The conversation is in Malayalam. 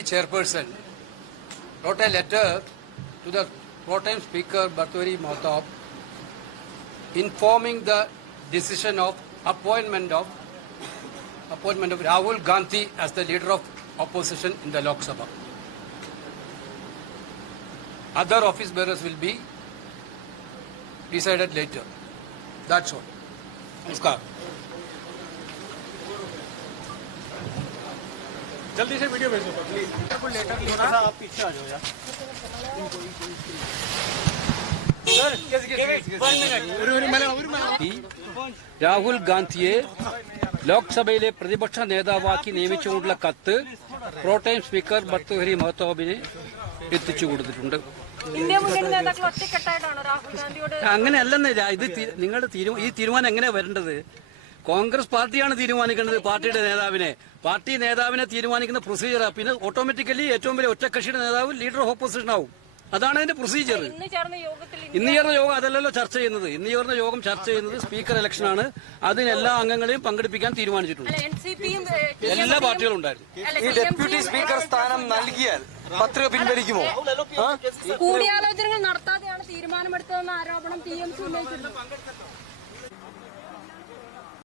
Chairperson wrote a letter to the pro tem Speaker Bhartwari Mahtab informing the decision of appointment of Rahul Gandhi as the leader of opposition in the Lok Sabha. Other office bearers will be decided later. That's all. Namaskar. जल्दी से वीडियो भेजो प्लीज। थोड़ा सा आप पीछे आ जाओ यार। രാഹുൽ ഗാന്ധിയെ ലോക്സഭയിലെ പ്രതിപക്ഷ നേതാവാക്കി നിയമിച്ചുകൊണ്ടുള്ള കത്ത് പ്രോടൈം സ്പീക്കർ ഭർത്തൃഹരി മഹ്താബിന് എത്തിച്ചു കൊടുത്തിട്ടുണ്ട്. അങ്ങനെയല്ലെന്ന് ഇത് നിങ്ങളുടെ ഈ തീരുമാനം എങ്ങനെയാ വരേണ്ടത്? കോൺഗ്രസ് പാർട്ടിയാണ് തീരുമാനിക്കേണ്ടത് പാർട്ടിയുടെ നേതാവിനെ. പാർട്ടി നേതാവിനെ തീരുമാനിക്കുന്ന പ്രൊസീജിയർ. പിന്നെ ഓട്ടോമാറ്റിക്കലി ഏറ്റവും വലിയ ഒറ്റക്കക്ഷിയുടെ നേതാവ് ലീഡർ ഓഫ് ഓപ്പോസിഷൻ ആവും. അതാണ് അതിന്റെ പ്രൊസീജിയർ. ഇന്ന് ചേർന്ന യോഗം അതല്ലല്ലോ ചർച്ച ചെയ്യുന്നത്. ഇന്ന് ചേർന്ന യോഗം ചർച്ച ചെയ്യുന്നത് സ്പീക്കർ ഇലക്ഷനാണ്. അതിന് എല്ലാ അംഗങ്ങളെയും പങ്കെടുപ്പിക്കാൻ തീരുമാനിച്ചിട്ടുണ്ട്. എല്ലാ പാർട്ടികളും ഉണ്ടായിരുന്നു. ഈ ഡെപ്യൂട്ടി സ്പീക്കർ സ്ഥാനം നൽകിയാൽ പത്രിക പിൻവലിക്കുമോ? കൂടിയാലോചനകൾ നടത്താതെയാണ് തീരുമാനമെടുത്തതെന്ന ആരോപണം TMC ഉന്നയിച്ചിട്ടുണ്ട്.